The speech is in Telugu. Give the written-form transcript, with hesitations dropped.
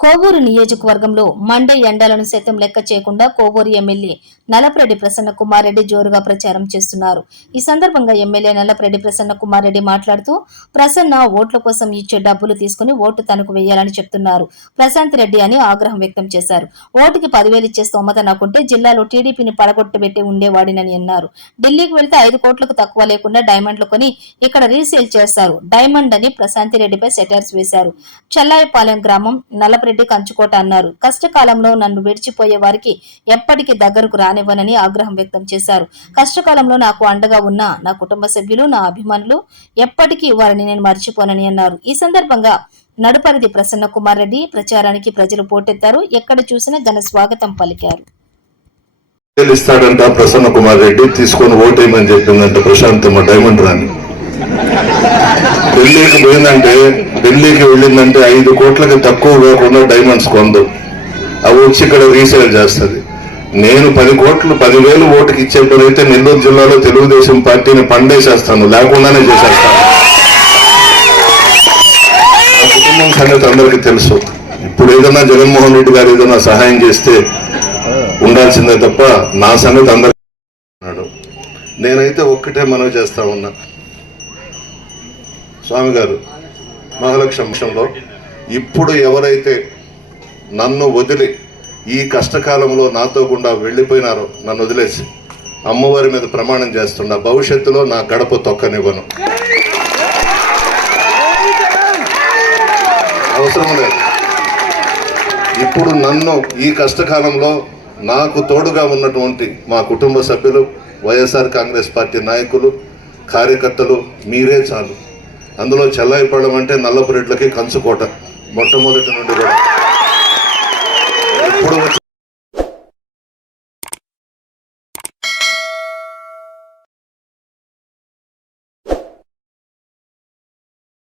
కోవూరు నియోజకవర్గంలో మండే ఎండలను సైతం లెక్క చేయకుండా కోవూరు ఎమ్మెల్యే నల్లపరెడ్డి ప్రసన్న కుమార్ రెడ్డి జోరుగా ప్రచారం చేస్తున్నారు. ఈ సందర్భంగా ఎమ్మెల్యే నల్లపరెడ్డి ప్రసన్న కుమార్ రెడ్డి మాట్లాడుతూ ప్రసన్న ఓట్ల కోసం ఇచ్చే డబ్బులు తీసుకుని ఓటు తనకు వేయాలని చెప్తున్నారు. ప్రశాంత్ రెడ్డి అని ఆగ్రహం వ్యక్తం చేశారు. ఓటుకి 10,000 ఇచ్చే స్తోమత నాకుంటే జిల్లాలో టీడీపీని పడగొట్టబెట్టి ఉండేవాడినని అన్నారు. ఢిల్లీకి వెళ్తే 5 కోట్లకు తక్కువ లేకుండా డైమండ్లు కొని ఇక్కడ రీసేల్ చేస్తారు. డైమండ్ అని ప్రశాంత్ రెడ్డిపై సెటైర్స్ వేశారు. చెల్లాయిపాలెం గ్రామం నల్లపరెడ్డి కంచుకోట అన్నారు. కష్టకాలంలో నన్ను విడిచిపోయే వారికి ఎప్పటికీ దగ్గరకు రానివ్వనని ఆగ్రహం వ్యక్తం చేశారు. కష్టకాలంలో నాకు అండగా ఉన్న నా కుటుంబ సభ్యులు, నా అభిమానులు ఎప్పటికీ వారిని నేను మర్చిపోనని అన్నారు. ఈ సందర్భంగా నడుపరిది ప్రసన్న కుమార్ రెడ్డి ప్రచారానికి ప్రజలు పోటెత్తారు. ఎక్కడ చూసినా ఘన స్వాగతం పలికారు. ఇస్తాడంట ప్రసన్న కుమార్ రెడ్డి, తీసుకొని ఓటేయమని చెప్పిందంట ప్రశాంతమ్మ డైమండ్ రాని. ఢిల్లీకి పోయిందంటే, ఢిల్లీకి వెళ్ళిందంటే 5 కోట్లకి తక్కువ కాకుండా డైమండ్స్ కొందు, అవి వచ్చి ఇక్కడ రీసేల్ చేస్తుంది. నేను 10 కోట్లు 10,000 ఓటుకి ఇచ్చేప్పుడైతే నెల్లూరు జిల్లాలో తెలుగుదేశం పార్టీని పండేసేస్తాను, లేకుండానే చేసేస్తాను. నా కుటుంబం సంగతి అందరికీ తెలుసు. ఇప్పుడు ఏదన్నా జగన్మోహన్ రెడ్డి గారు ఏదైనా సహాయం చేస్తే ఉండాల్సిందే తప్ప నా సంగతి అందరికీ. నేనైతే ఒక్కటే మనవి చేస్తా ఉన్నా, స్వామి గారు మహాలక్ష్మిలో ఇప్పుడు ఎవరైతే నన్ను వదిలి ఈ కష్టకాలంలో నాతో గుండా వెళ్ళిపోయినారో, నన్ను వదిలేసి అమ్మవారి మీద ప్రమాణం చేస్తున్నా, భవిష్యత్తులో నా గడప తొక్కనివ్వను. అవసరం లేదు. ఇప్పుడు నన్ను ఈ కష్టకాలంలో నాకు తోడుగా ఉన్నటువంటి మా కుటుంబ సభ్యులు, వైఎస్ఆర్ కాంగ్రెస్ పార్టీ నాయకులు, కార్యకర్తలు మీరే చాలు. అందులో చెల్లాయిపాలెం అంటే నల్లపరెడ్లకి కంచుకోట మొట్టమొదటి నుండి కూడా